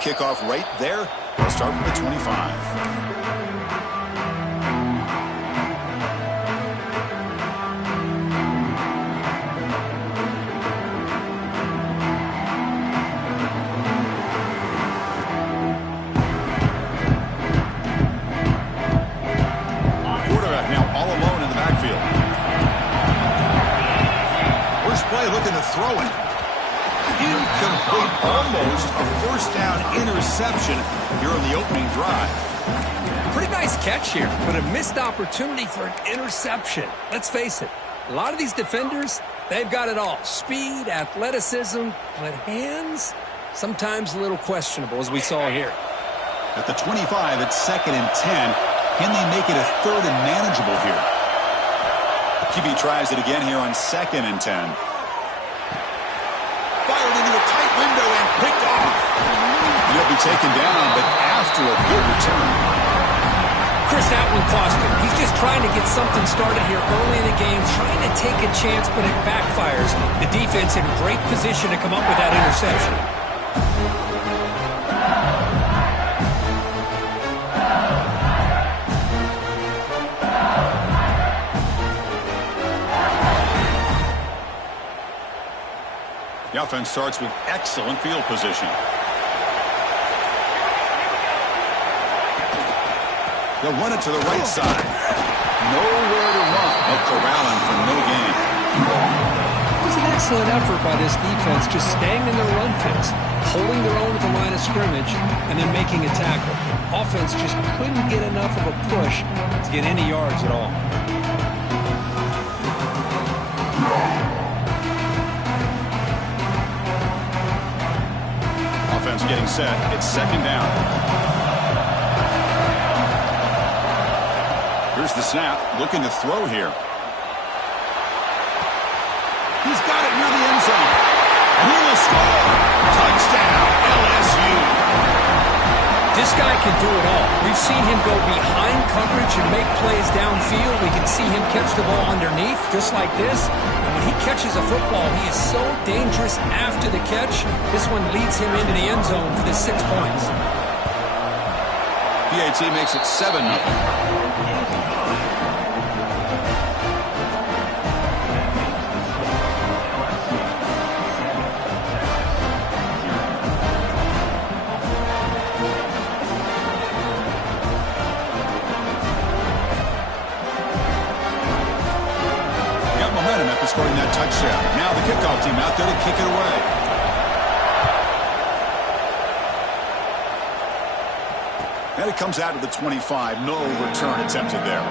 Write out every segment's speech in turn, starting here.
kickoff right there. They'll start from the 25. Looking to throw it. Incomplete, almost a first down interception here on the opening drive. Pretty nice catch here, but a missed opportunity for an interception. Let's face it, a lot of these defenders, they've got it all. Speed, athleticism, but hands, sometimes a little questionable, as we saw here. At the 25, it's 2nd and 10. Can they make it a 3rd and manageable here? QB tries it again here on 2nd and 10. Fired into a tight window and picked off. He'll be taken down, but after a good return. Chris, that one cost him. He's just trying to get something started here early in the game, trying to take a chance, but it backfires. The defense in great position to come up with that interception. The offense starts with excellent field position. They'll run it to the right side. Nowhere to run. They'll corral him for no gain. It was an excellent effort by this defense, just staying in their run fits, holding their own at the line of scrimmage, and then making a tackle. Offense just couldn't get enough of a push to get any yards at all. Offense getting set. It's 2nd down. Here's the snap. Looking to throw here. He's got it near the end zone. And he will score. Touchdown, LSU. This guy can do it all. We've seen him go behind coverage and make plays downfield. We can see him catch the ball underneath, just like this. And when he catches a football, he is so dangerous after the catch. This one leads him into the end zone for the 6 points. PAT makes it 7-0. After scoring that touchdown. Now the kickoff team out there to kick it away. And it comes out to the 25. No return attempted there.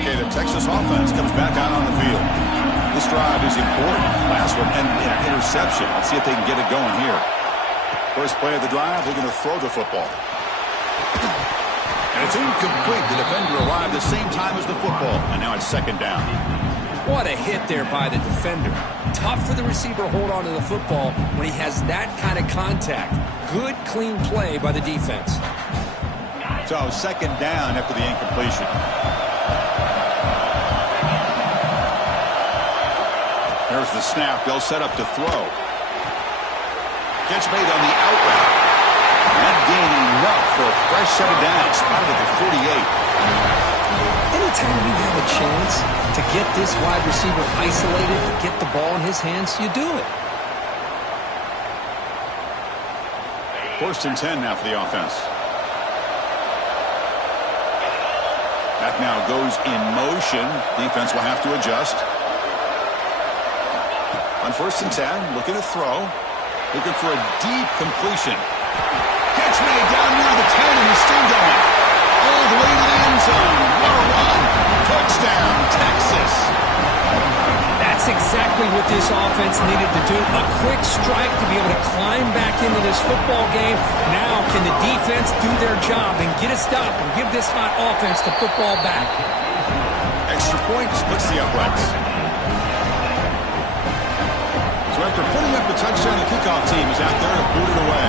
Okay, the Texas offense comes back out on the field. This drive is important. Last one and an interception. Let's see if they can get it going here. First play of the drive, they're going to throw the football. And it's incomplete. The defender arrived the same time as the football. And now it's 2nd down. What a hit there by the defender. Tough for the receiver to hold on to the football when he has that kind of contact. Good, clean play by the defense. So 2nd down after the incompletion. There's the snap. They'll set up to throw. Catch made on the out route. That gained enough for a fresh set of downs. Spotted at the 48. Anytime you have a chance to get this wide receiver isolated, to get the ball in his hands, you do it. 1st and 10 now for the offense. That now goes in motion. Defense will have to adjust. On 1st and 10, looking to throw. Looking for a deep completion. Catch made down near the 10, and he's still going. All the way to the end zone. What a run. Touchdown, Texas. That's exactly what this offense needed to do. A quick strike to be able to climb back into this football game. Now can the defense do their job and get a stop and give this hot offense the football back? Extra point splits the uprights. So after putting up the touchdown, the kickoff team is out there to boot it away.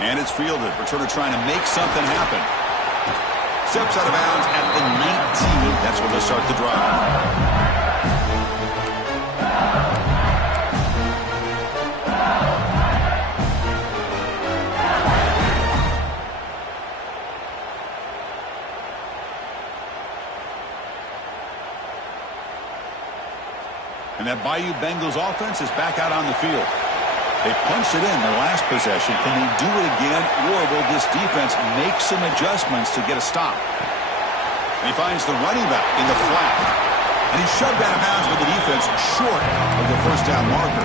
And it's fielded. Returner trying to make something happen. Steps out of bounds at the 19. That's where they'll start the drive. And that Bayou Bengals offense is back out on the field. They punched it in their last possession. Can they do it again, or will this defense make some adjustments to get a stop? And he finds the running back in the flat. And he's shoved out of bounds with the defense short of the first down marker.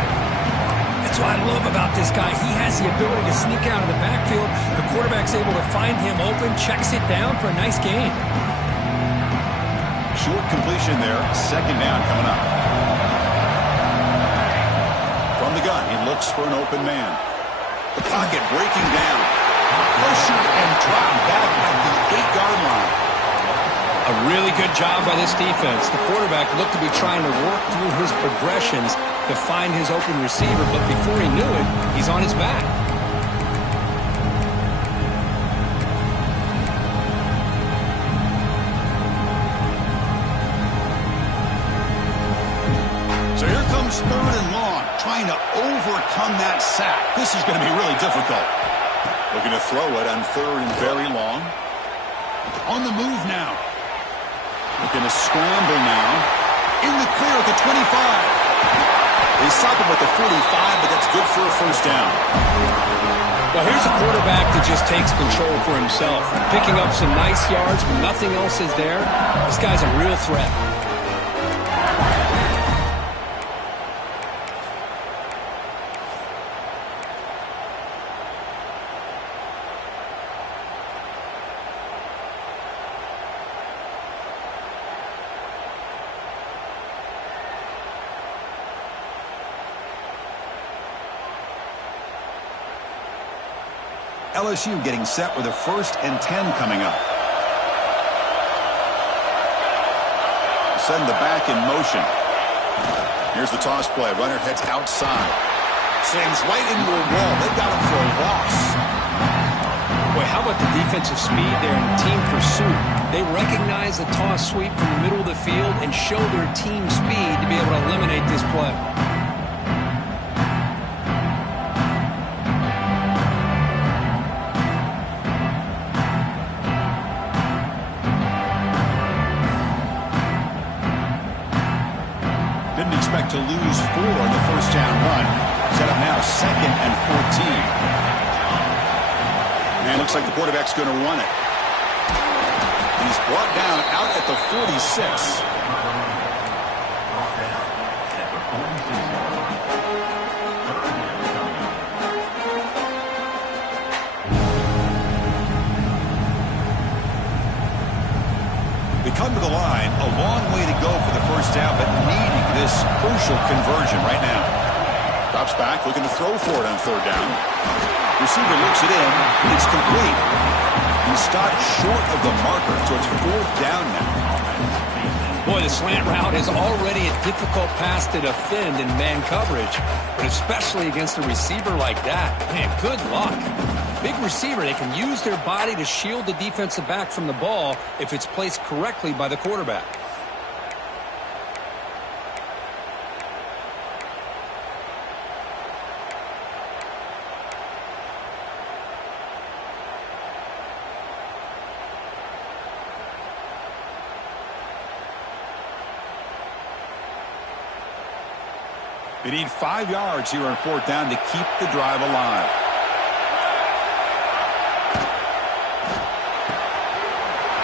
That's what I love about this guy. He has the ability to sneak out of the backfield. The quarterback's able to find him open, checks it down for a nice gain. Short completion there. Second down coming up. From the gun, he looks for an open man. The pocket breaking down. Pressure and drop back at the 8-yard line. A really good job by this defense. The quarterback looked to be trying to work through his progressions to find his open receiver, but before he knew it, he's on his back. So here comes 3rd and long, trying to overcome that sack. This is going to be really difficult. Looking to throw it on 3rd and very long. On the move now. Looking to scramble now. In the clear at the 25. They stop him at the 45, but that's good for a first down. Well, here's a quarterback that just takes control for himself. Picking up some nice yards when nothing else is there. This guy's a real threat. LSU getting set with a 1st and 10 coming up. Send the back in motion. Here's the toss play. Runner heads outside. Slings right into a wall. They got him for a loss. Boy, how about the defensive speed there in team pursuit? They recognize the toss sweep from the middle of the field and show their team speed to be able to eliminate this play. To lose 4 in the first down run. Set up now 2nd and 14. And looks like the quarterback's going to run it. He's brought down out at the 46. They come to the line, a long way to go for the first down, but needing this crucial conversion right now. Drops back, looking to throw for it on 3rd down. Receiver looks it in, and it's complete. He stopped short of the marker, so it's 4th down now. Boy, the slant route is already a difficult pass to defend in man coverage, but especially against a receiver like that. Man, good luck. Big receiver, they can use their body to shield the defensive back from the ball if it's placed correctly by the quarterback. They need 5 yards here on 4th down to keep the drive alive.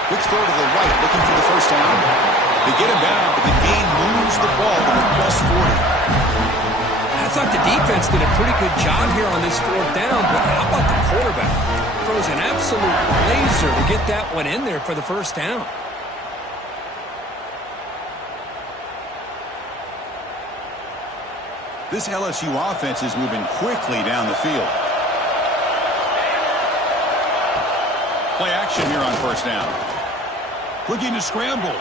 Quick throw to the right, looking for the first down. They get him down, but the gain moves the ball to the +40. I thought the defense did a pretty good job here on this 4th down, but how about the quarterback? Throws an absolute laser to get that one in there for the first down. This LSU offense is moving quickly down the field. Play action here on first down. Looking to scramble.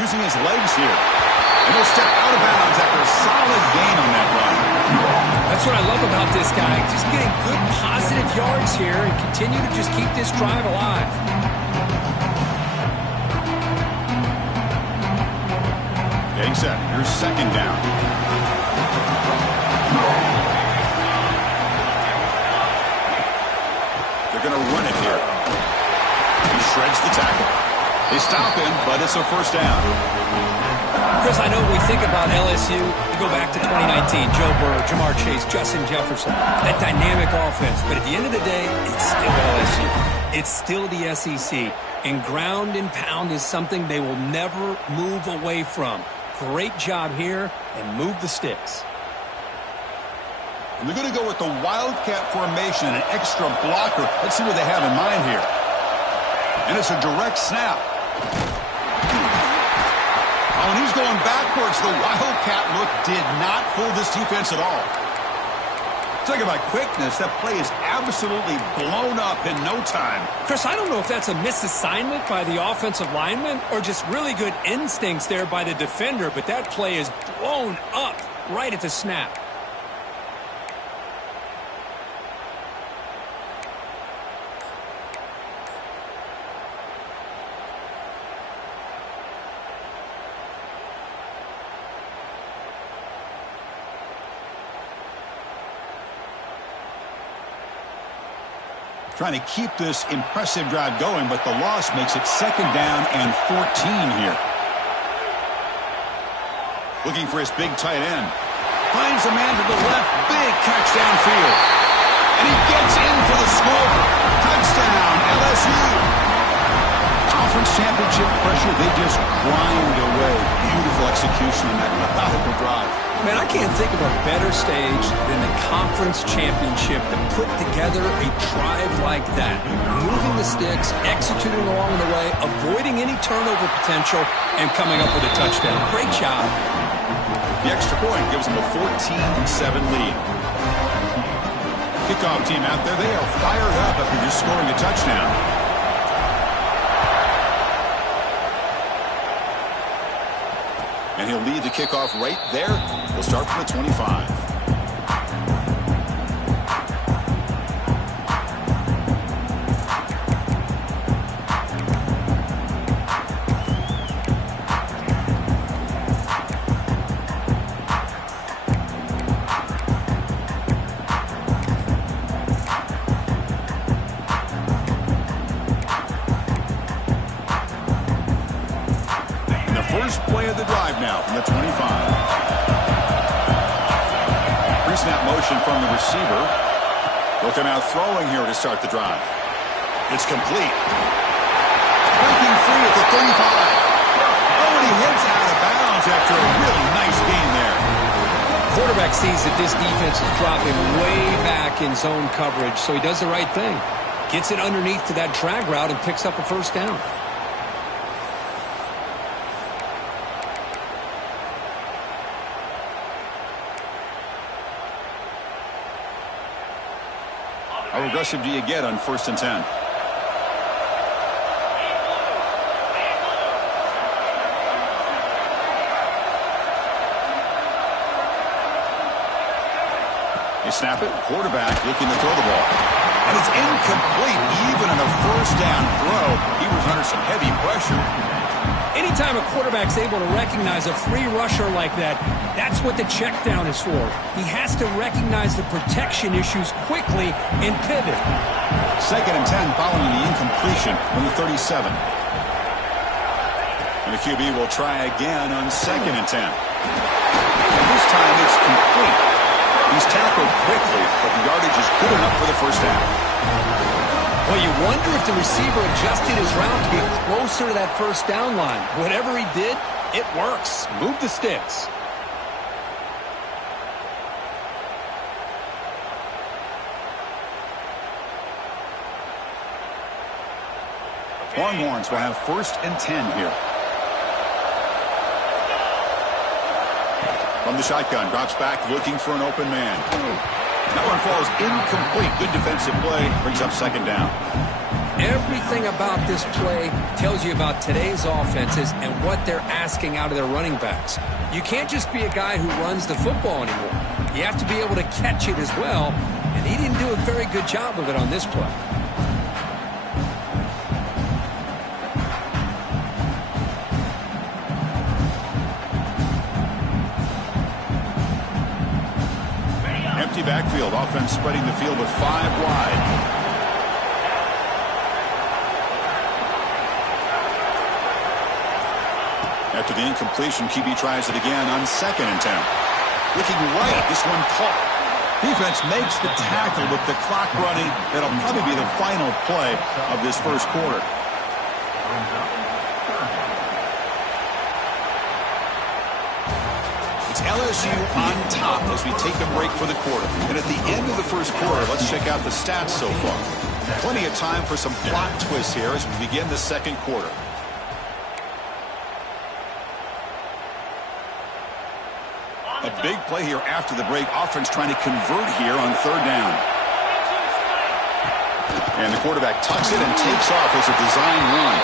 Using his legs here. And he'll step out of bounds after a solid gain on that run. That's what I love about this guy. Just getting good positive yards here and continue to just keep this drive alive. Getting set. Here's second down. They're going to run it here. He shreds the tackle. They stop him, but it's a first down. Chris, I know when we think about LSU, we go back to 2019, Joe Burrow, Jamar Chase, Justin Jefferson, that dynamic offense. But at the end of the day, it's still LSU. It's still the SEC. And ground and pound is something they will never move away from. Great job here, and move the sticks. And they're going to go with the Wildcat formation and an extra blocker. Let's see what they have in mind here. And it's a direct snap. Oh, and he's going backwards. The Wildcat look did not fool this defense at all. Talk about quickness. That play is absolutely blown up in no time. Chris, I don't know if that's a misassignment by the offensive lineman or just really good instincts there by the defender, but that play is blown up right at the snap. Trying to keep this impressive drive going, but the loss makes it second down and 14 here. Looking for his big tight end. Finds a man to the left. Big catch downfield. And he gets in for the score. Touchdown, LSU. Conference championship pressure, they just grind away. Beautiful execution in that methodical drive. Man, I can't think of a better stage than the conference championship to put together a drive like that. Moving the sticks, executing along the way, avoiding any turnover potential, and coming up with a touchdown. Great job. The extra point gives them a 14-7 lead. Kickoff team out there, they are fired up after just scoring a touchdown. And he'll lead the kickoff right there. We'll start from the 25. First play of the drive now from the 25. Pre-snap motion from the receiver. They'll come out throwing here to start the drive. It's complete. Breaking free at the 35. Oh, and he hits out of bounds after a really nice gain there. Quarterback sees that this defense is dropping way back in zone coverage, so he does the right thing. Gets it underneath to that drag route and picks up a first down. How aggressive do you get on 1st and 10? They snap it. Quarterback looking to throw the ball. And it's incomplete. Even in a first down throw, he was under some heavy pressure. Anytime a quarterback's able to recognize a free rusher like that, that's what the check down is for. He has to recognize the protection issues quickly and pivot. 2nd and 10 following the incompletion from the 37. And the QB will try again on 2nd and 10. And this time it's complete. He's tackled quickly, but the yardage is good enough for the first down. Well, you wonder if the receiver adjusted his route to get closer to that first down line. Whatever he did, it works. Move the sticks. Longhorns will have 1st and 10 here. From the shotgun, drops back looking for an open man. That one falls incomplete. Good defensive play. Brings up 2nd down. Everything about this play tells you about today's offenses and what they're asking out of their running backs. You can't just be a guy who runs the football anymore. you have to be able to catch it as well, and he didn't do a very good job of it on this play. Empty backfield, offense spreading the field with 5 wide. After the incompletion, QB tries it again on 2nd and 10. Looking right, this one caught. Defense makes the tackle with the clock running. That'll probably be the final play of this first quarter. It's LSU on top as we take a break for the quarter. And at the end of the first quarter, let's check out the stats so far. Plenty of time for some plot twists here as we begin the second quarter. A big play here after the break. Offense trying to convert here on 3rd down. And the quarterback tucks it and takes off as a design run.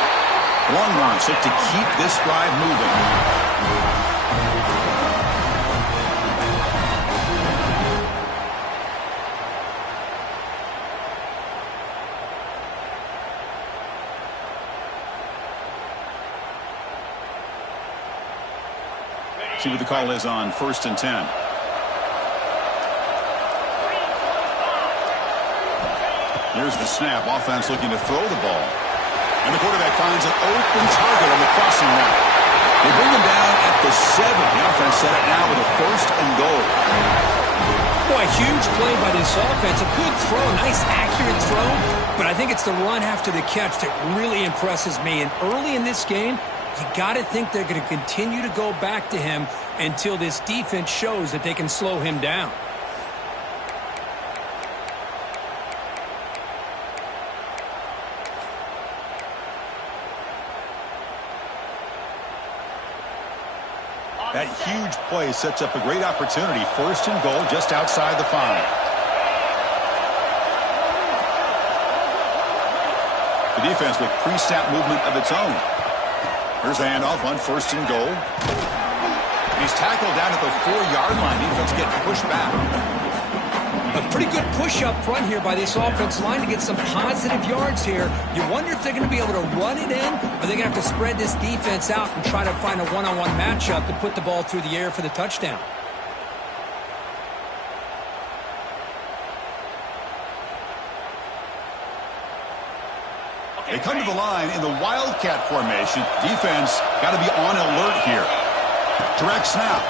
Long run set to keep this drive moving. See what the call is on 1st and 10. Here's the snap. Offense looking to throw the ball. And the quarterback finds an open target on the crossing route. They bring him down at the 7. The offense set it now with a 1st and goal. Boy, huge play by this offense. A good throw, nice accurate throw. But I think it's the run after the catch that really impresses me. And early in this game, you got to think they're going to continue to go back to him until this defense shows that they can slow him down. That huge play sets up a great opportunity. 1st and goal just outside the 5. The defense with pre-snap movement of its own. Here's the handoff on 1st and goal. He's tackled down at the 4-yard line. Defense getting pushed back. A pretty good push up front here by this offense line to get some positive yards here. You wonder if they're going to be able to run it in, or they're going to have to spread this defense out and try to find a one-on-one matchup to put the ball through the air for the touchdown. They come to the line in the Wildcat formation. Defense got to be on alert here. Direct snap.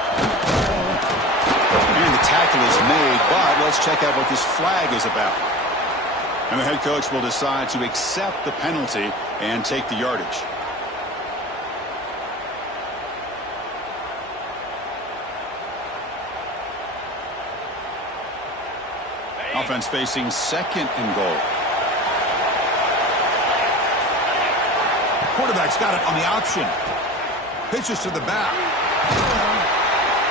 And the tackle is made, but let's check out what this flag is about. And the head coach will decide to accept the penalty and take the yardage. Offense facing 2nd and goal. Quarterback's got it on the option. Pitches to the back.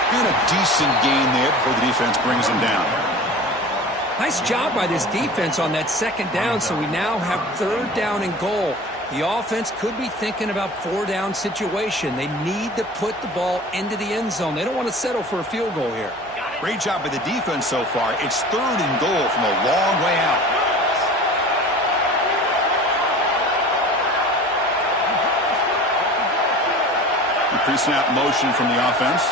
And a decent gain there before the defense brings him down. Nice job by this defense on that 2nd down, so we now have 3rd down and goal. The offense could be thinking about 4-down situation. They need to put the ball into the end zone. They don't want to settle for a field goal here. Great job by the defense so far. It's 3rd and goal from a long way out. Pre-snap motion from the offense.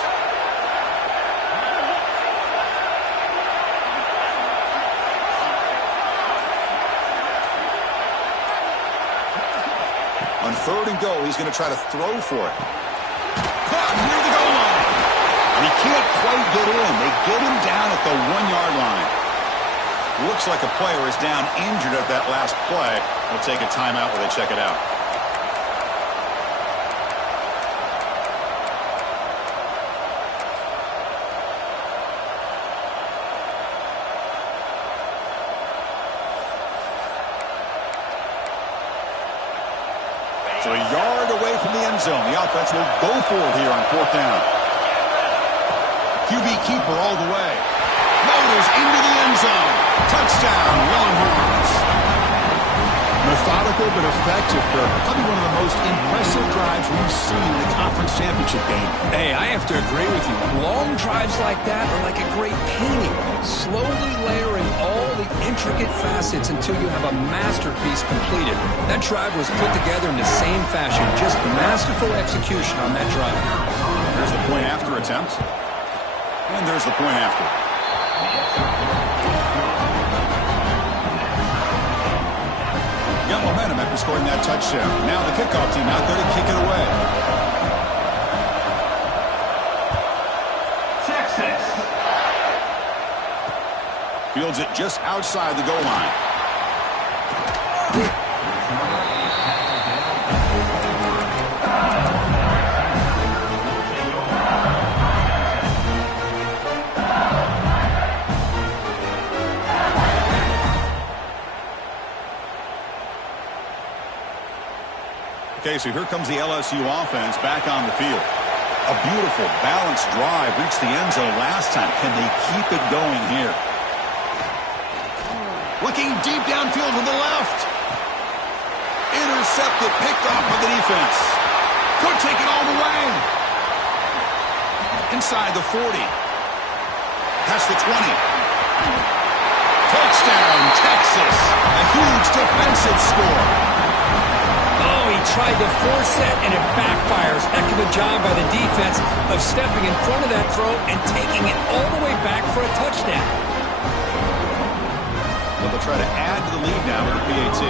On 3rd and goal, he's going to try to throw for it. Caught near the goal line. And he can't quite get in. They get him down at the 1-yard line. Looks like a player is down injured at that last play. We'll take a timeout while they check it out. So a yard away from the end zone. The offense will go for it here on 4th down. QB keeper all the way. Motors into the end zone. Touchdown, Longhorns. Methodical but effective, Kirk. Probably one of the most impressive drives we've seen in the conference championship game. Hey, I have to agree with you. Long drives like that are like a great painting. Slowly layering all the intricate facets until you have a masterpiece completed. That drive was put together in the same fashion. Just masterful execution on that drive. There's the point after attempt. And there's the point after. Got momentum after scoring that touchdown. Now the kickoff team out there to kick it away. Texas. Fields it just outside the goal line. Okay, so here comes the LSU offense back on the field. A beautiful, balanced drive reached the end zone last time. Can they keep it going here? Looking deep downfield to the left. Intercepted, picked off by the defense. Could take it all the way. Inside the 40. Past the 20. Touchdown, Texas. A huge defensive score. Oh, he tried to force it, and it backfires. Heck of a job by the defense of stepping in front of that throw and taking it all the way back for a touchdown. Well, they'll try to add to the lead now with the PAT.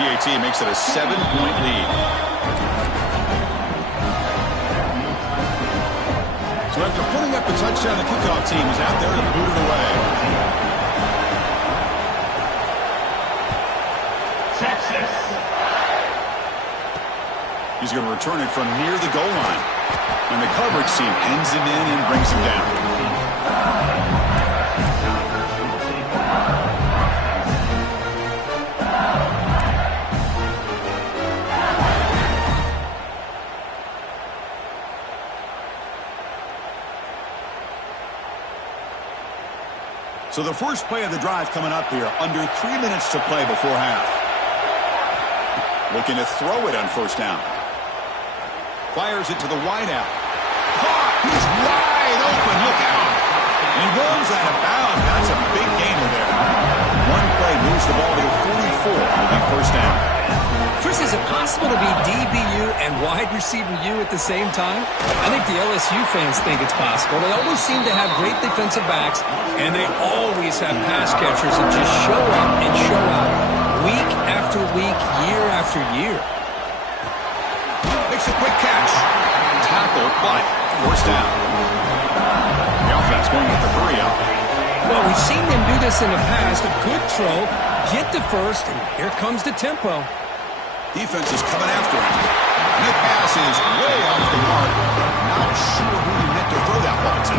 PAT makes it a 7-point lead. So after putting up the touchdown, the kickoff team is out there to boot it away. Texas. He's going to return it from near the goal line. And the coverage team ends him in and brings him down. So the first play of the drive coming up here, under 3 minutes to play before half. Looking to throw it on first down. Fires it to the wideout. Caught! He's wide open. Look out. He goes out of bounds. That's a big gainer there. One play moves the ball to the 44. It'll be first down. Chris, is it possible to be DBU and wide receiver U at the same time? I think the LSU fans think it's possible. They always seem to have great defensive backs, and they always have pass catchers that just show up and show out week after week, year after year. Makes a quick catch. Tackle, but first down. The offense going with the hurry up. Well, we've seen them do this in the past. A good throw, get the first, and here comes the tempo. Defense is coming after him. And the pass is way off the mark. Not sure who he meant to throw that ball to.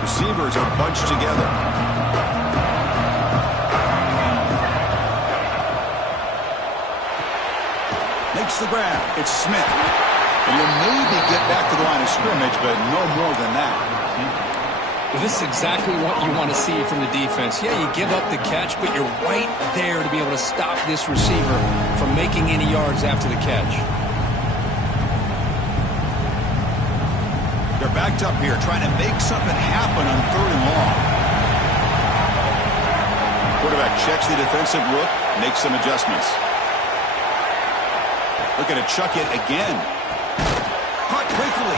Receivers are bunched together. Makes the grab. It's Smith. And you'll maybe get back to the line of scrimmage, but no more than that. Well, this is exactly what you want to see from the defense. Yeah, you give up the catch, but you're right there to be able to stop this receiver from making any yards after the catch. They're backed up here, trying to make something happen on 3rd and long. Quarterback checks the defensive look, makes some adjustments. Looking to chuck it again. Caught quickly.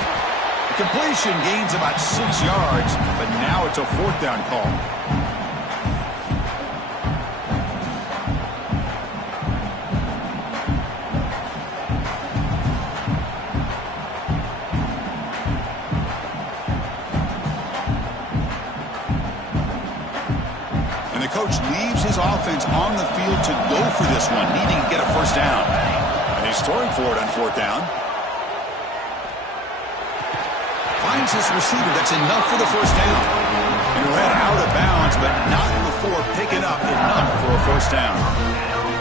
The completion gains about 6 yards, but now it's a 4th down call. And the coach leaves his offense on the field to go for this one, needing to get a first down. And he's throwing for it on 4th down. Finds his receiver. That's enough for the first down. And ran out of bounds, but not before picking up enough for a first down.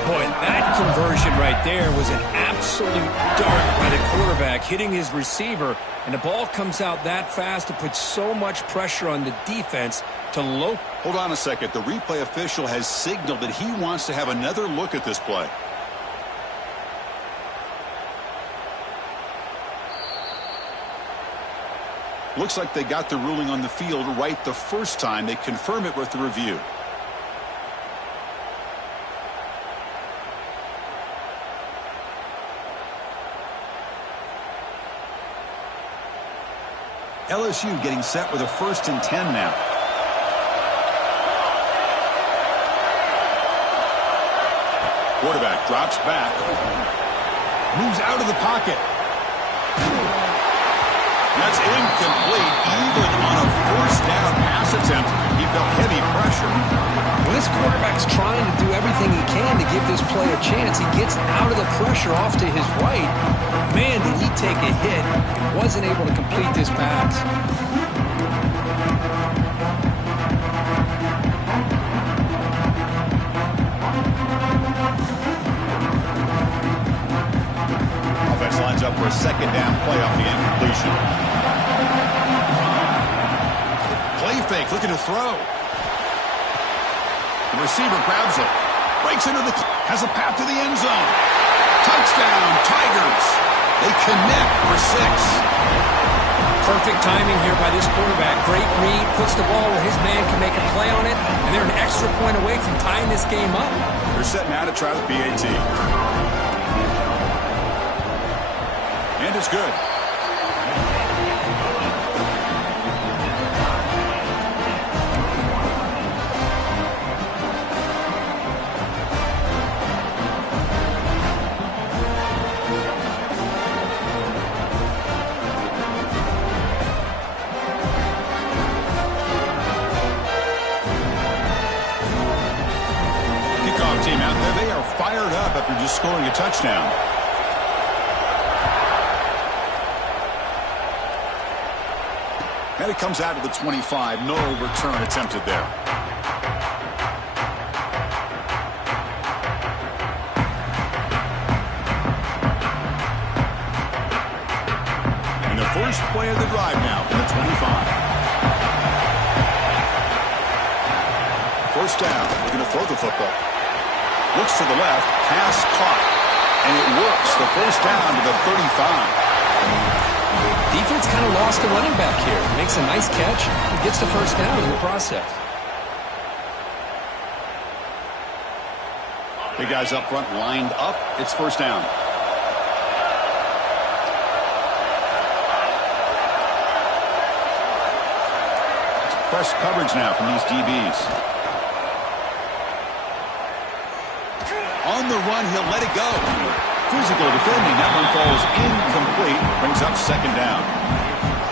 Boy, that conversion right there was an absolute dart by the quarterback, hitting his receiver, and the ball comes out that fast to put so much pressure on the defense to low. Hold on a second. The replay official has signaled that he wants to have another look at this play. Looks like they got the ruling on the field right the first time. They confirm it with the review. LSU getting set with a 1st and 10 now. Quarterback drops back. Moves out of the pocket. That's incomplete. Even on a 1st down pass attempt, he felt heavy pressure. Well, this quarterback's trying to do everything he can to give this play a chance. He gets out of the pressure off to his right. Man, did he take a hit. Wasn't able to complete this pass. Offense lines up for a 2nd down play off the incompletion. Play fake, looking to throw. The receiver grabs it. Breaks into has a path to the end zone. Touchdown, Tigers. They connect for 6. Perfect timing here by this quarterback. Great read, puts the ball where his man can make a play on it, and they're an extra point away from tying this game up. They're set now to try the PAT. And it's good. Kickoff team out there. They are fired up after just scoring a touchdown. And it comes out to the 25. No return attempted there. And the first play of the drive now from the 25. 1st down. They're going to throw the football. Looks to the left. Pass caught. And it works. The 1st down to the 35. Defense kind of lost a running back here. Makes a nice catch. He gets the 1st down in the process. Big guys up front lined up. It's 1st down. It's press coverage now from these DBs. On the run, he'll let it go. Physical defending. That one falls incomplete. Brings up 2nd down.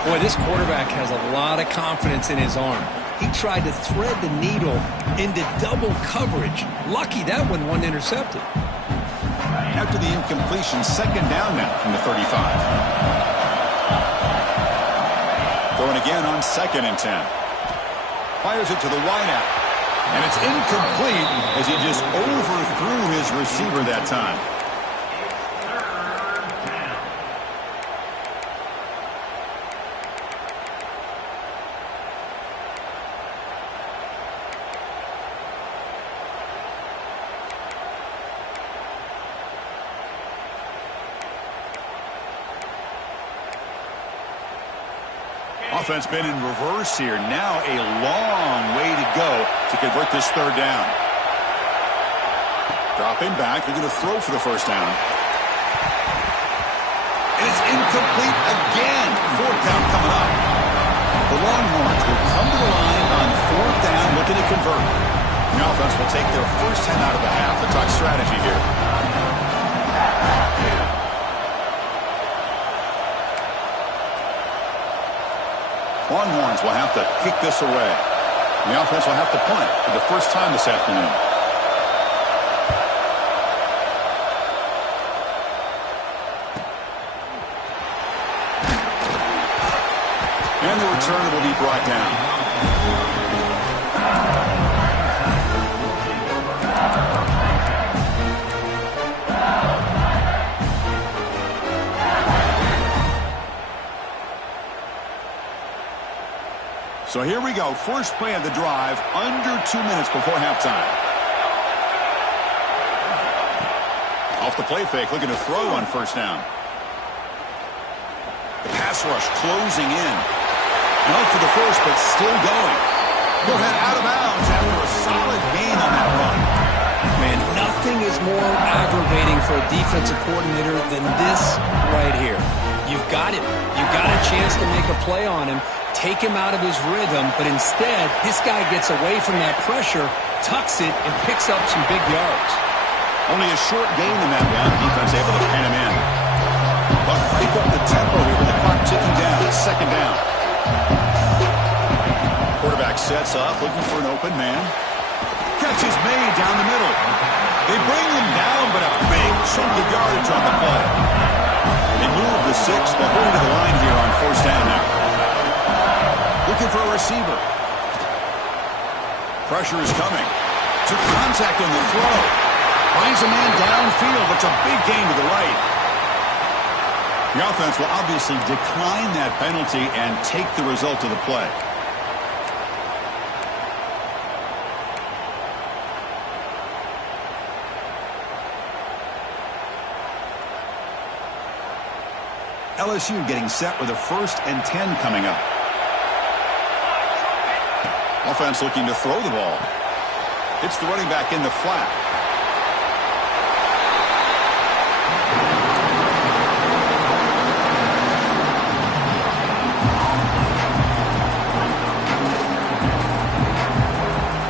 Boy, this quarterback has a lot of confidence in his arm. He tried to thread the needle into double coverage. Lucky that one wasn't intercepted. After the incompletion, 2nd down now from the 35. Going again on 2nd and 10. Fires it to the wideout. And it's incomplete as he just overthrew his receiver that time. Offense been in reverse here. Now a long way to go to convert this 3rd down. Dropping back. They're going to throw for the 1st down. And it's incomplete again. 4th down coming up. The Longhorns will come to the line on 4th down looking to convert. The offense will take their first 10 out of the half. The talk strategy here. Longhorns will have to kick this away. The offense will have to punt for the first time this afternoon. And the return will be brought down. So here we go. First play of the drive, under 2 minutes before halftime. Off the play fake, looking to throw on first down. The pass rush closing in. No for the first, but still going. He'll head out of bounds after a solid gain on that run. Man, nothing is more aggravating for a defensive coordinator than this right here. You've got it. You've got a chance to make a play on him, take him out of his rhythm, but instead, this guy gets away from that pressure, tucks it, and picks up some big yards. Only a short gain in that one. Defense able to pin him in. But break up the tempo here with the clock ticking down. Second down. Quarterback sets up, looking for an open man. Catch is made down the middle. They bring him down, but a big chunk of yardage on the play. They move the 6. They're going to the line here on first down now. Looking for a receiver. Pressure is coming. Took contact on the throw. Finds a man downfield. It's a big gain to the right. The offense will obviously decline that penalty and take the result of the play. LSU getting set with a 1st and 10 coming up. Offense looking to throw the ball. It's the running back in the flat.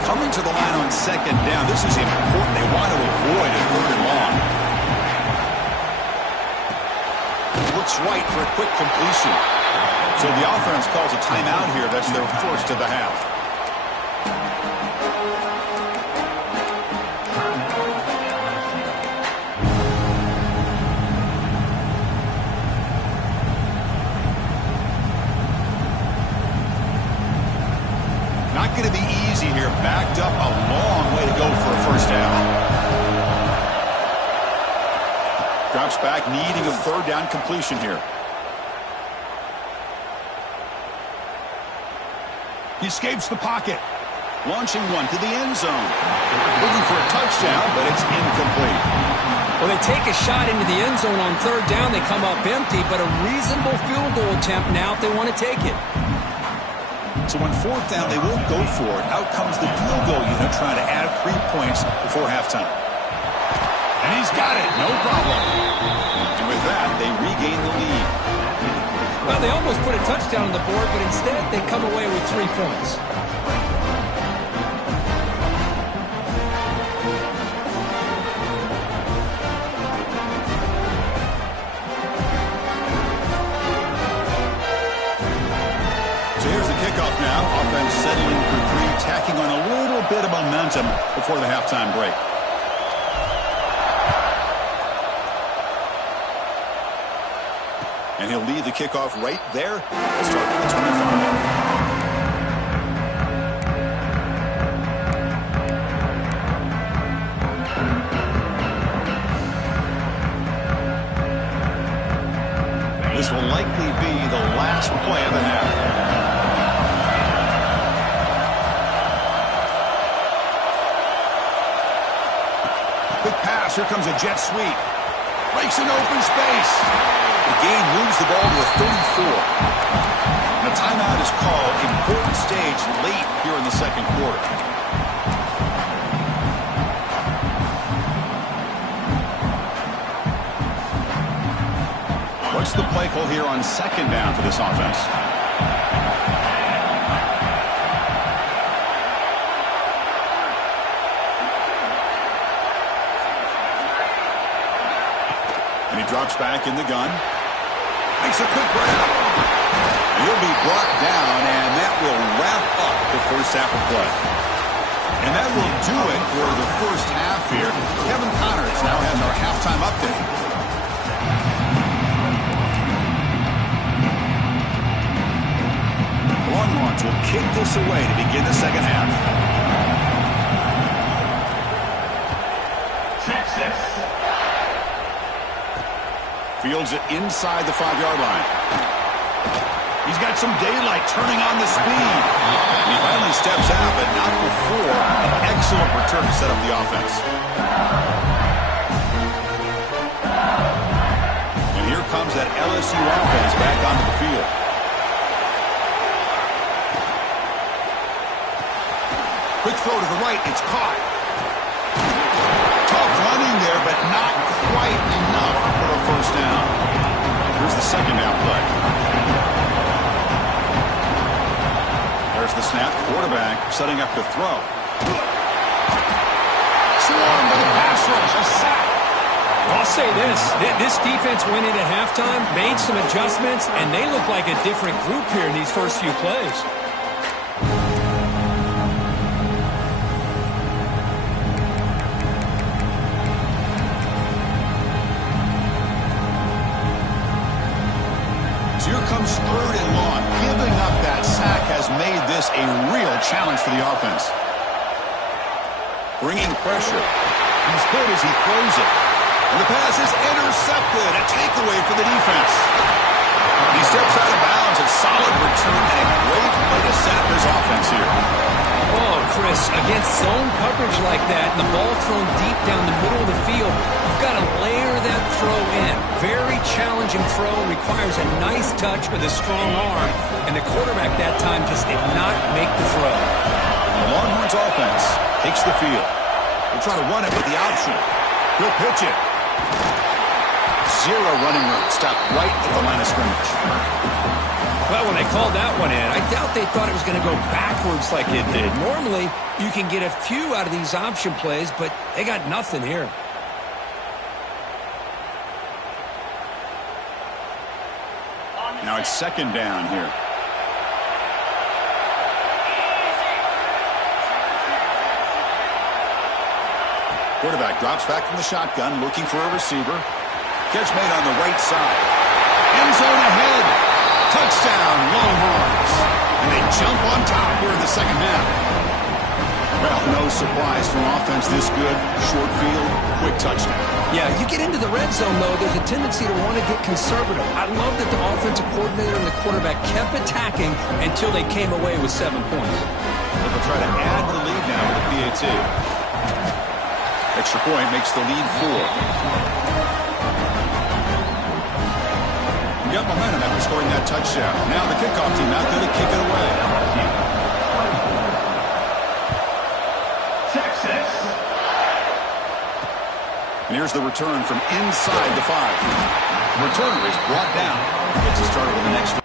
Coming to the line on second down. This is important. They want to avoid a 3rd and long. Looks right for a quick completion. So the offense calls a timeout here. That's their first of the half. Not going to be easy here. Backed up a long way to go for a first down. Drops back, needing a 3rd down completion here. He escapes the pocket. Launching one to the end zone. Looking for a touchdown, but it's incomplete. Well, they take a shot into the end zone on 3rd down. They come up empty, but a reasonable field goal attempt now if they want to take it. So on 4th down, they won't go for it. Out comes the field goal unit trying to add 3 points before halftime. And he's got it, no problem. And with that, they regain the lead. Well, they almost put a touchdown on the board, but instead they come away with 3 points. So here's the kickoff now. Offense setting in for 3, tacking on a little bit of momentum before the halftime break. And he'll lead the kickoff right there. We'll start at the 25. This will likely be the last play of the half. Quick pass. Here comes a jet sweep. Breaks an open space. The gain moves the ball to a 34. And a timeout is called. Important stage late here in the second quarter. What's the play call here on second down for this offense? And he drops back in the gun. Makes a quick grab. He'll be brought down, and that will wrap up the first half of play. And that will do it for the first half here. Kevin Connors now has our halftime update. Longhorns will kick this away to begin the second half. Texas. Fields it inside the 5-yard line. He's got some daylight, turning on the speed. He finally steps out, but not before an excellent return to set up the offense. And here comes that LSU offense back onto the field. Quick throw to the right. It's caught. Tough running there, but not quite enough for a first down. Here's the second down play. There's the snap. Quarterback setting up to throw. Swarmed by the pass rush. A sack. I'll say this. This defense went in at halftime, made some adjustments, and they look like a different group here in these first few plays. Here comes third and long. Giving up that sack has made this a real challenge for the offense. Bringing pressure. He's hit as he throws it. And the pass is intercepted. A takeaway for the defense. He steps out of bounds. A solid return and a great way to set up his offense here. Oh, Chris, against zone coverage like that and the ball thrown deep down the middle of the field, you've got to layer that throw in. Very challenging throw, requires a nice touch with a strong arm, and the quarterback that time just did not make the throw. The Longhorns offense takes the field. They'll try to run it with the option. He'll pitch it. Zero running room. Stopped right at the line of scrimmage. Well, when they called that one in, I doubt they thought it was going to go backwards like it did. Normally, you can get a few out of these option plays, but they got nothing here. Now it's second down here. Quarterback drops back from the shotgun, looking for a receiver. Catch made on the right side. End zone ahead. Touchdown, Longhorns. And they jump on top here in the second half. Well, no surprise from offense this good. Short field, quick touchdown. Yeah, you get into the red zone, though, there's a tendency to want to get conservative. I love that the offensive coordinator and the quarterback kept attacking until they came away with 7 points. They'll try to add to the lead now with the PAT. Extra point makes the lead 4. You got momentum after scoring that touchdown. Now the kickoff team out there to kick it away. Texas. And here's the return from inside the 5. Returner is brought down. Gets us started with the next.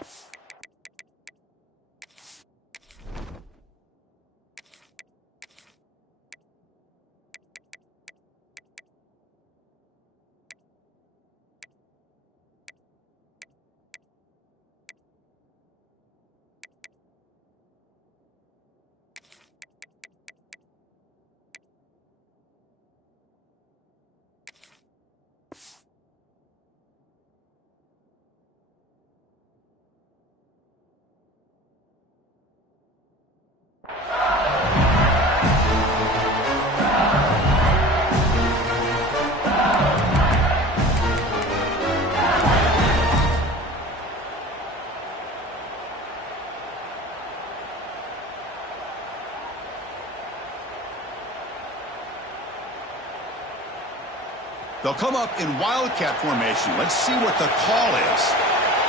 They'll come up in wildcat formation. Let's see what the call is.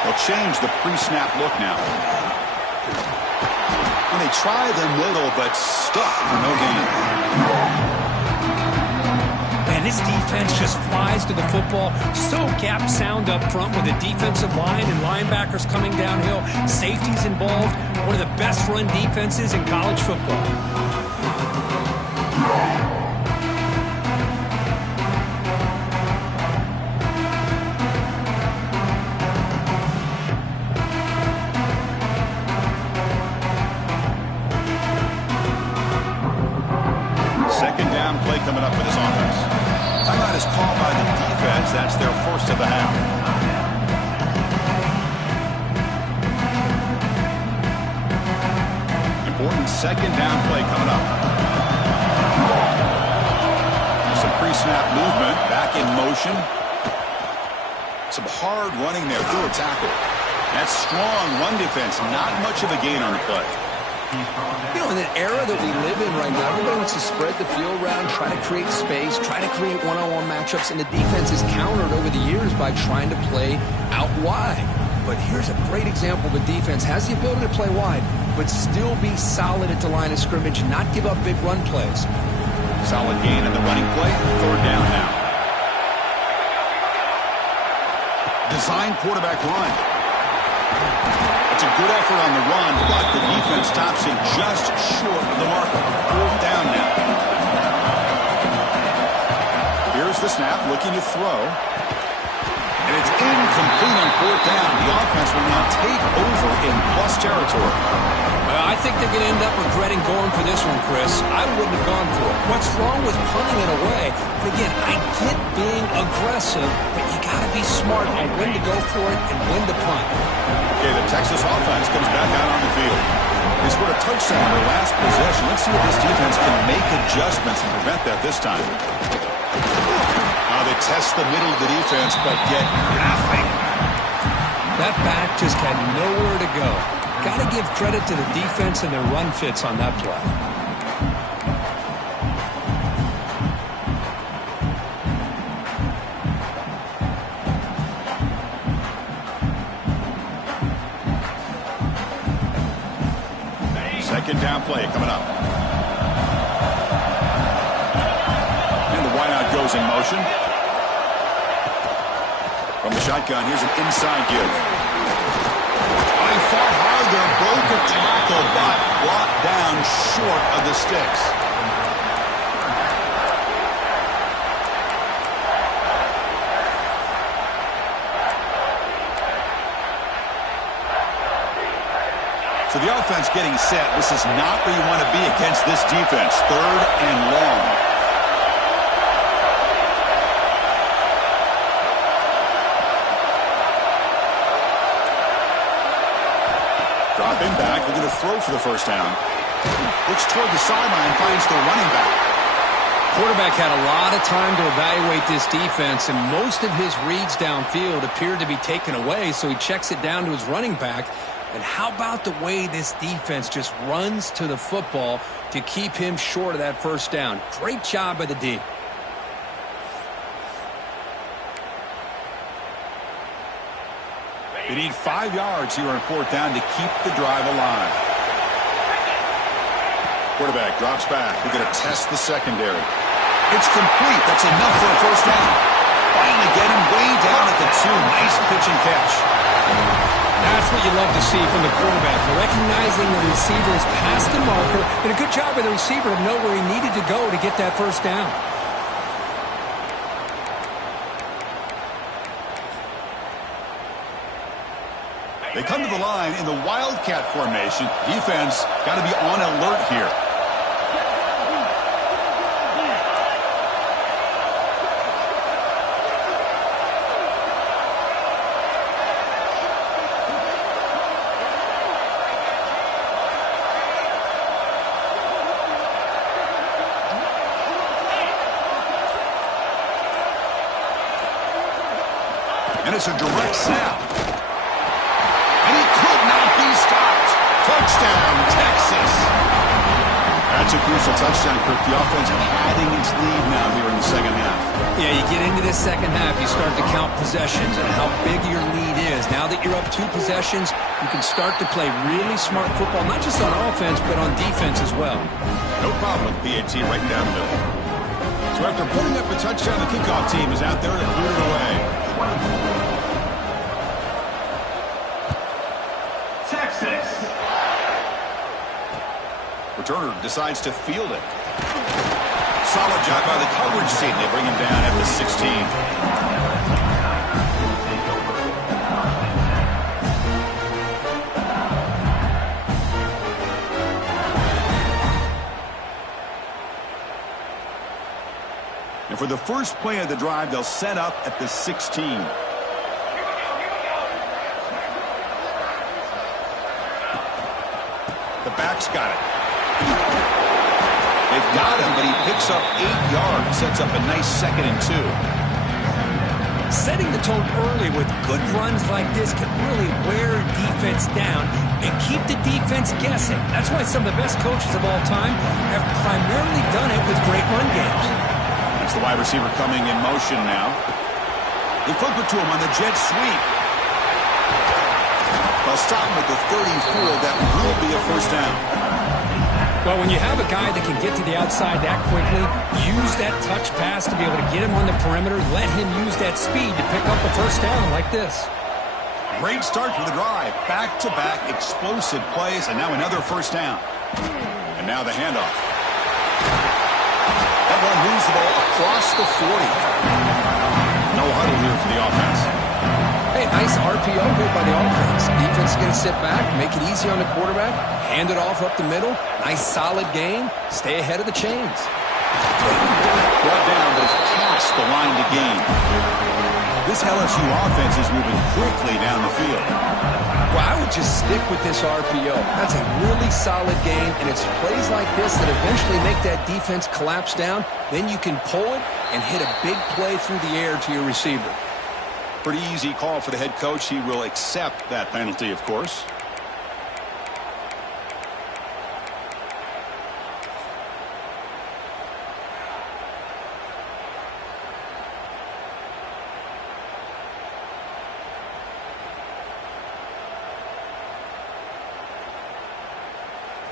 They'll change the pre-snap look now. And they try the middle, but stuck for no gain. Man, this defense just flies to the football. So gap sound up front with the defensive line and linebackers coming downhill. Safeties involved. One of the best run defenses in college football. Coming up for this offense. Timeout is called by the defense. That's their first of the half. Important second down play coming up. Some pre-snap movement, back in motion. Some hard running there through a tackle. That's strong run defense. Not much of a gain on the play. You know, in an era that we live in right now, everybody wants to spread the field around, try to create space, try to create one-on-one matchups, and the defense is countered over the years by trying to play out wide. But here's a great example. The defense has the ability to play wide, but still be solid at the line of scrimmage, not give up big run plays. Solid gain in the running play. 3rd down now. Design quarterback run. It's a good effort on the run, but the defense stops him just short of the marker. 4th down now. Here's the snap, looking to throw. And it's incomplete on 4th down. The offense will now take over in plus territory. I think they're going to end up regretting going for this one, Chris. I wouldn't have gone for it. What's wrong with punting it away? And again, I get being aggressive, but you got to be smart on when to go for it and when to punt. Okay, the Texas offense comes back out on the field. They scored a touchdown on their last possession. Let's see if this defense can make adjustments and prevent that this time. Now they test the middle of the defense, but get nothing. That back just had nowhere to go. Got to give credit to the defense and their run fits on that play. Second down play coming up. And the wideout goes in motion. From the shotgun, here's an inside give. He fought hard there, broke a tackle, but brought down short of the sticks. So the offense getting set. This is not where you want to be against this defense. 3rd and long. Dropping back, we're going to throw for the 1st down. Looks toward the sideline, finds the running back. Quarterback had a lot of time to evaluate this defense, and most of his reads downfield appeared to be taken away, so he checks it down to his running back. And how about the way this defense just runs to the football to keep him short of that 1st down? Great job by the D. They need 5 yards here on 4th down to keep the drive alive. Quarterback drops back. We're going to test the secondary. It's complete. That's enough for a 1st down. Finally get him way down at the 2. Nice pitch and catch. That's what you love to see from the quarterback. Recognizing the receiver is past the marker, and a good job by the receiver to know where he needed to go to get that 1st down. They come to the line in the Wildcat formation. Defense got to be on alert here. And it's a direct snap. And he could not be stopped. Touchdown, Texas. That's a crucial touchdown, Kirk. The offense padding its lead now here in the 2nd half. Yeah, you get into this 2nd half, you start to count possessions and how big your lead is. Now that you're up 2 possessions, you can start to play really smart football, not just on offense, but on defense as well. No problem with PAT right down the middle. So after putting up a touchdown, the kickoff team is out there to boot it away. Texas. Returner decides to field it. Solid job by the coverage team. They bring him down at the 16. And for the first play of the drive, they'll set up at the 16. The back's got it. They've got him, but he picks up 8 yards, sets up a nice 2nd and 2. Setting the tone early with good runs like this can really wear defense down and keep the defense guessing. That's why some of the best coaches of all time have primarily done it with great run games. That's the wide receiver coming in motion now. They flip it to him on the jet sweep. They'll stop him at the 34. That will be a first down. Well, when you have a guy that can get to the outside that quickly, use that touch pass to be able to get him on the perimeter, let him use that speed to pick up a first down like this. Great start to the drive. Back-to-back explosive plays, and now another first down. And now the handoff. That one moves the ball across the 40. No huddle here for the offense. Hey, nice RPO here by the offense. Defense is going to sit back, make it easy on the quarterback, hand it off up the middle. Nice solid game. Stay ahead of the chains. Brought down, but it's past the line to gain. This LSU offense is moving quickly down the field. Well, I would just stick with this RPO. That's a really solid game, and it's plays like this that eventually make that defense collapse down. Then you can pull it and hit a big play through the air to your receiver. Pretty easy call for the head coach. He will accept that penalty, of course.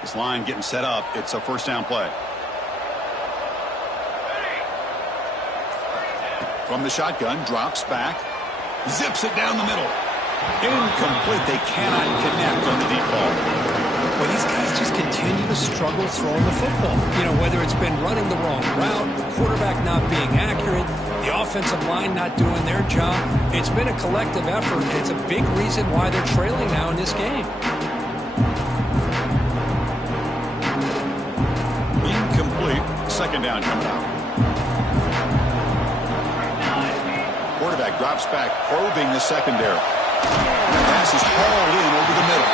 This line getting set up. It's a first down play. From the shotgun, drops back. Zips it down the middle. Incomplete. They cannot connect on the deep ball. Well, these guys just continue to struggle throwing the football. You know, whether it's been running the wrong route, the quarterback not being accurate, the offensive line not doing their job. It's been a collective effort. It's a big reason why they're trailing now in this game. Incomplete. Second down coming out. Quarterback drops back, probing the secondary. The pass is hauled in over the middle.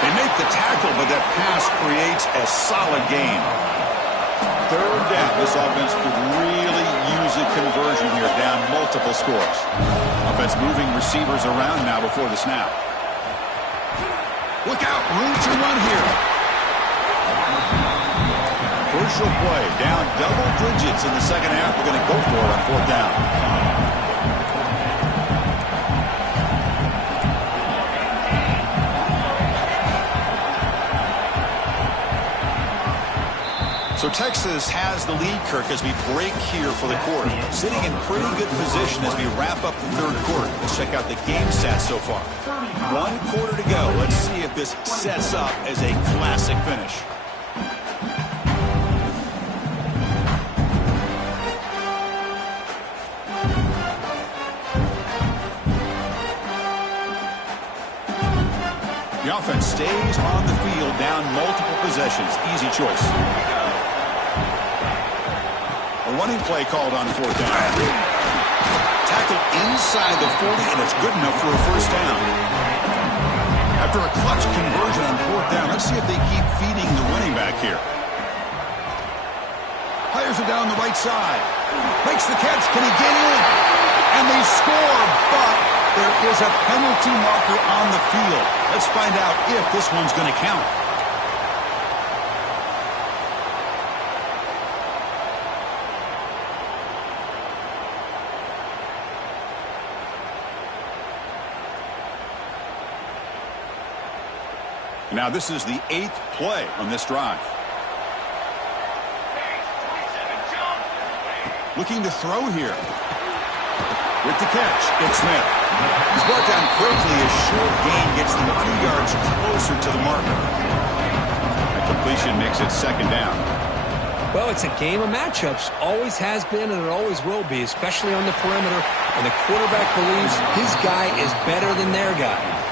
They make the tackle, but that pass creates a solid gain. Third down. This offense could really use a conversion here, down multiple scores. Offense moving receivers around now before the snap. Look out, room to run here. Crucial play, down double digits in the second half. They're going to go for it on fourth down. So Texas has the lead, Kirk, as we break here for the quarter. Sitting in pretty good position as we wrap up the third quarter. Let's check out the game stats so far. 1 quarter to go. Let's see if this sets up as a classic finish. The offense stays on the field, down multiple possessions. Easy choice. A running play called on fourth down. Tackle inside the 40, and it's good enough for a first down. After a clutch conversion on fourth down, let's see if they keep feeding the running back here. Fires it down the right side. Makes the catch. Can he get in? And they score, but there is a penalty marker on the field. Let's find out if this one's going to count. Now this is the 8th play on this drive. Looking to throw here. With the catch, it's Smith. He's brought down quickly. A short gain gets them a few yards closer to the marker. That completion makes it second down. Well, it's a game of matchups. Always has been and it always will be, especially on the perimeter. And the quarterback believes his guy is better than their guy.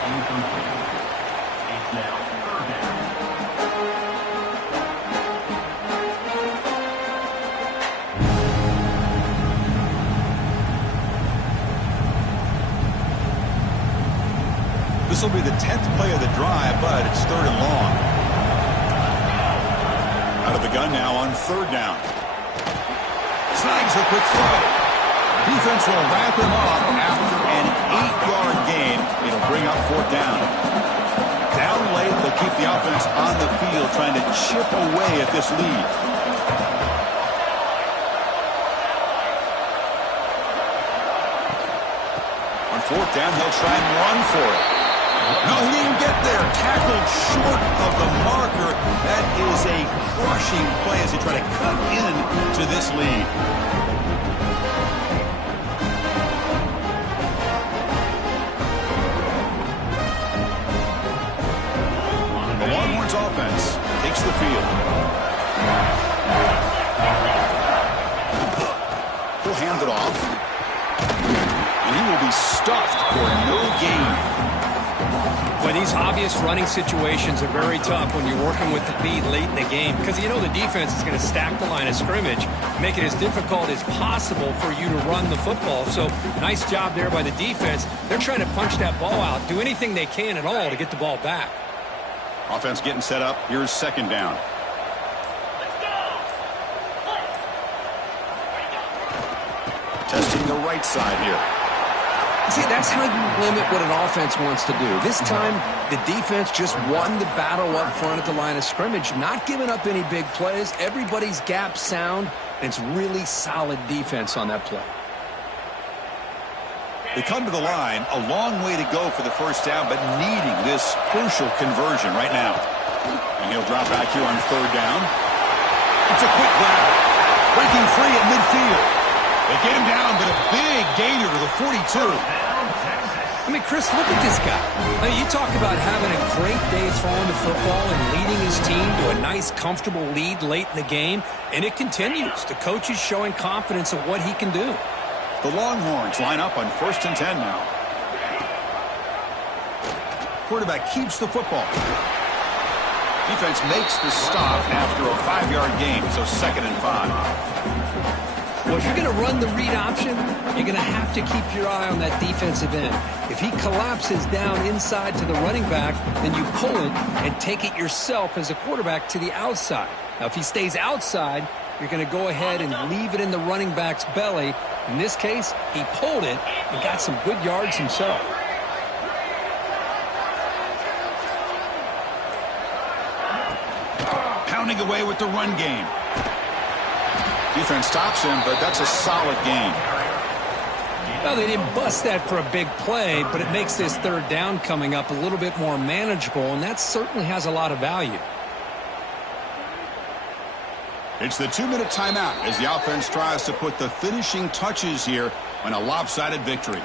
This will be the 10th play of the drive, but it's third and long. Out of the gun now on third down. Snags a quick throw. Defense will wrap him up after an 8-yard gain. It'll bring up 4th down. Down late, they'll keep the offense on the field trying to chip away at this lead. On 4th down, he'll try and run for it. No, he didn't get there. Tackled short of the marker. That is a crushing play as he tried to cut into this lead. The Longhorns offense takes the field. He'll hand it off. And he will be stuffed for no gain. Well, these obvious running situations are very tough when you're working with the lead late in the game because you know the defense is going to stack the line of scrimmage, make it as difficult as possible for you to run the football. So nice job there by the defense. They're trying to punch that ball out, do anything they can at all to get the ball back. Offense getting set up. Here's 2nd down. Testing the right side here. See, that's how you limit what an offense wants to do. This time, the defense just won the battle up front at the line of scrimmage, not giving up any big plays. Everybody's gap sound, and it's really solid defense on that play. They come to the line, a long way to go for the 1st down, but needing this crucial conversion right now. And he'll drop back here on 3rd down. It's a quick grab. Breaking free at midfield. They get him down, but a big gainer to the 42. I mean, Chris, look at this guy. I mean, you talk about having a great day throwing the football and leading his team to a nice, comfortable lead late in the game, and it continues. The coach is showing confidence of what he can do. The Longhorns line up on 1st and 10 now. Quarterback keeps the football. Defense makes the stop after a 5-yard gain, so 2nd and 5. Well, if you're going to run the read option, you're going to have to keep your eye on that defensive end. If he collapses down inside to the running back, then you pull it and take it yourself as a quarterback to the outside. Now, if he stays outside, you're going to go ahead and leave it in the running back's belly. In this case, he pulled it and got some good yards himself. Pounding away with the run game. Defense stops him, but that's a solid gain. Well, they didn't bust that for a big play, but it makes this 3rd down coming up a little bit more manageable, and that certainly has a lot of value. It's the 2-minute timeout as the offense tries to put the finishing touches here on a lopsided victory.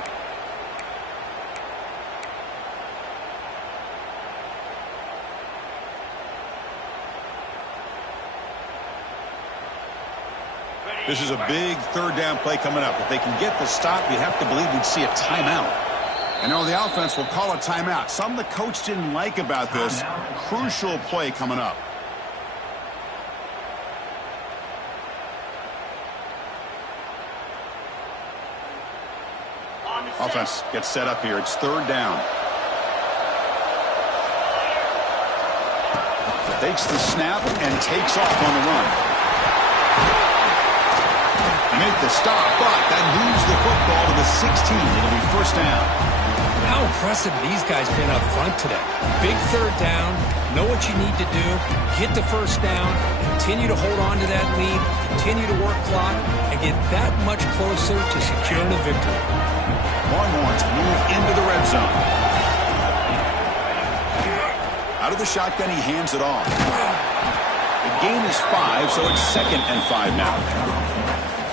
This is a big 3rd down play coming up. If they can get the stop, you have to believe we'd see a timeout. And now the offense will call a timeout. Something the coach didn't like about this. Crucial play coming up. Offense gets set up here. It's 3rd down. Takes the snap and takes off on the run. Make the stop, but that moves the football to the 16. It'll be 1st down. How impressive these guys been up front today. Big 3rd down, know what you need to do, get the 1st down, continue to hold on to that lead, continue to work clock, and get that much closer to securing a victory. Longhorns move into the red zone. Out of the shotgun, he hands it off. The gain is 5, so it's 2nd and 5 now.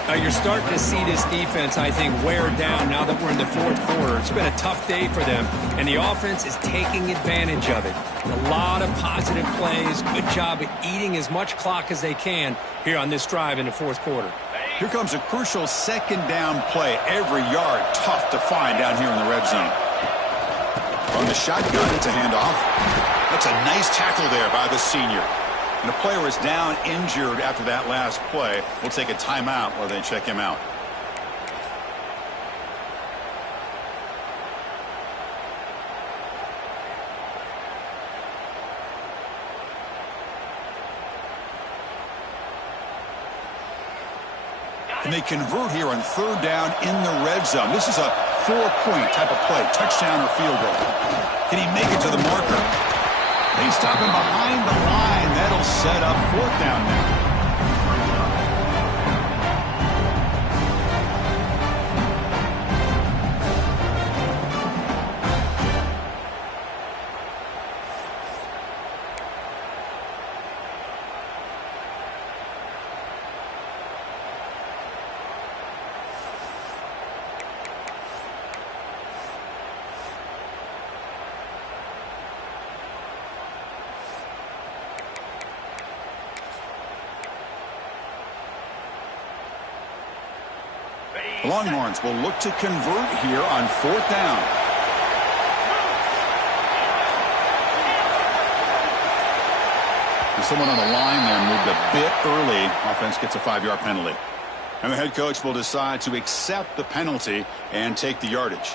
Now you're starting to see this defense, I think, wear down now that we're in the 4th quarter. It's been a tough day for them, and the offense is taking advantage of it. A lot of positive plays. Good job at eating as much clock as they can here on this drive in the 4th quarter. Here comes a crucial 2nd down play. Every yard tough to find down here in the red zone. From the shotgun, it's a handoff. That's a nice tackle there by the senior. And the player is down injured after that last play. We'll take a timeout while they check him out. Can they convert here on third down in the red zone? This is a 4-point type of play, touchdown or field goal. Can he make it to the marker? They stop him behind the line. That'll set up fourth down now. The Longhorns will look to convert here on fourth down. There's someone on the line there moved a bit early. Offense gets a 5-yard penalty. And the head coach will decide to accept the penalty and take the yardage.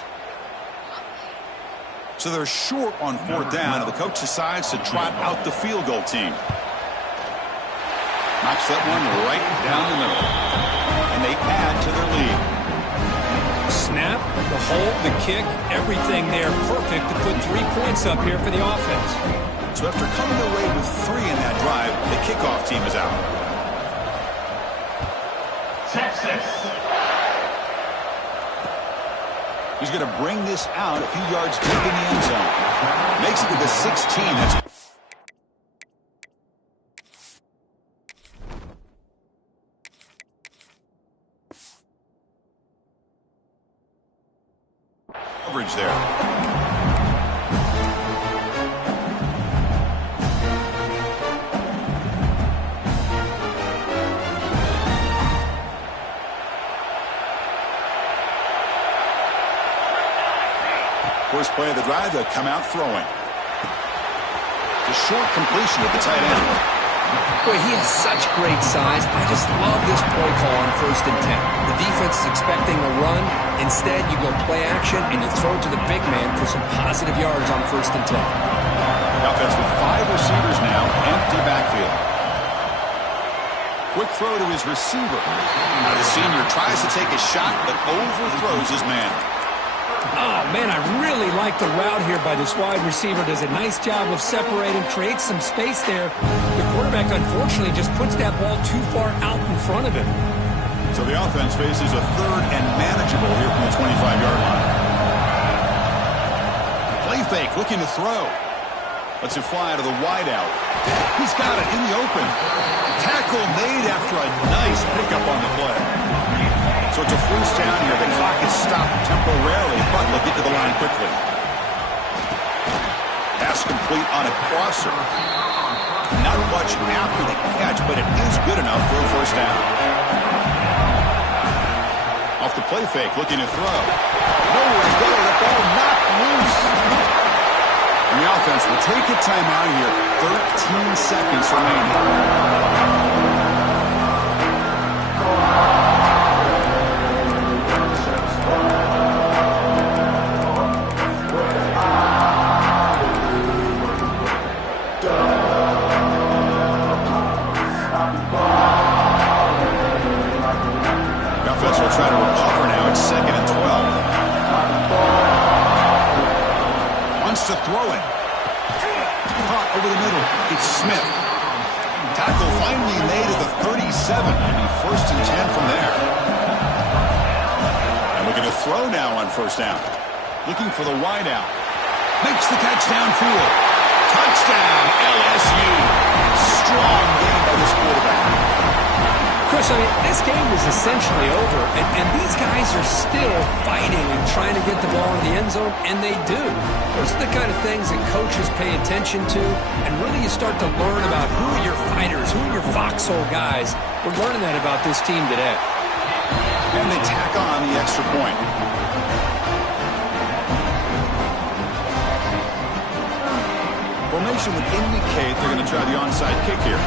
So they're short on fourth down, and the coach decides to trot out the field goal team. Knocks that one right down the middle. And they add to their lead. Snap, the hold, the kick, everything there perfect to put 3 points up here for the offense. So after coming away with 3 in that drive, the kickoff team is out. Texas. He's going to bring this out a few yards deep in the end zone. Makes it to the 16. That's coverage there. First play of the drive, they'll come out throwing. The short completion at the tight end. Boy, he has such great size. I just love this play call on 1st and 10. The defense is expecting a run. Instead, you go play action, and you throw to the big man for some positive yards on 1st and 10. The offense with 5 receivers now, empty backfield. Quick throw to his receiver. Now the senior tries to take a shot, but overthrows his man. Oh, man, I really like the route here by this wide receiver. Does a nice job of separating, creates some space there. The quarterback, unfortunately, just puts that ball too far out in front of him. So the offense faces a 3rd and manageable here from the 25-yard line. Play fake, looking to throw. Lets it fly to the wideout. He's got it in the open. Tackle made after a nice pickup on the play. So it's a first down here. The clock is stopped temporarily, but they'll get to the line quickly. Pass complete on a crosser. Not much after the catch, but it is good enough for a first down. Off the play fake, looking to throw. Nowhere to go. The ball knocked loose. And the offense will take a timeout here. 13 seconds remaining. Try to recover now. It's 2nd and 12. Wants to throw it. Caught over the middle. It's Smith. Tackle finally made at the 37. And 1st and 10 from there. And looking to throw now on 1st down. Looking for the wideout. Makes the catch downfield. Touchdown, LSU. Strong game by this quarterback. Chris, I mean, this game is essentially over, and these guys are still fighting and trying to get the ball in the end zone, and they do. Those are the kind of things that coaches pay attention to, and really you start to learn about who are your fighters, who are your foxhole guys. We're learning that about this team today. And they tack on the extra point. Formation would indicate they're going to try the onside kick here.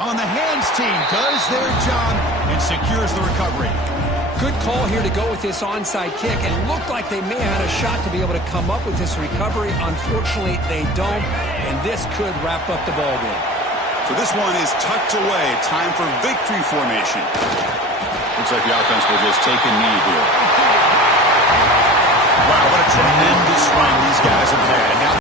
On the hands team does their job and secures the recovery. Good call here to go with this onside kick, and it looked like they may have had a shot to be able to come up with this recovery. Unfortunately, they don't, and this could wrap up the ball game. So this one is tucked away. Time for victory formation. Looks like the offense will just take a knee here. Wow, what a tremendous run these guys have had. Now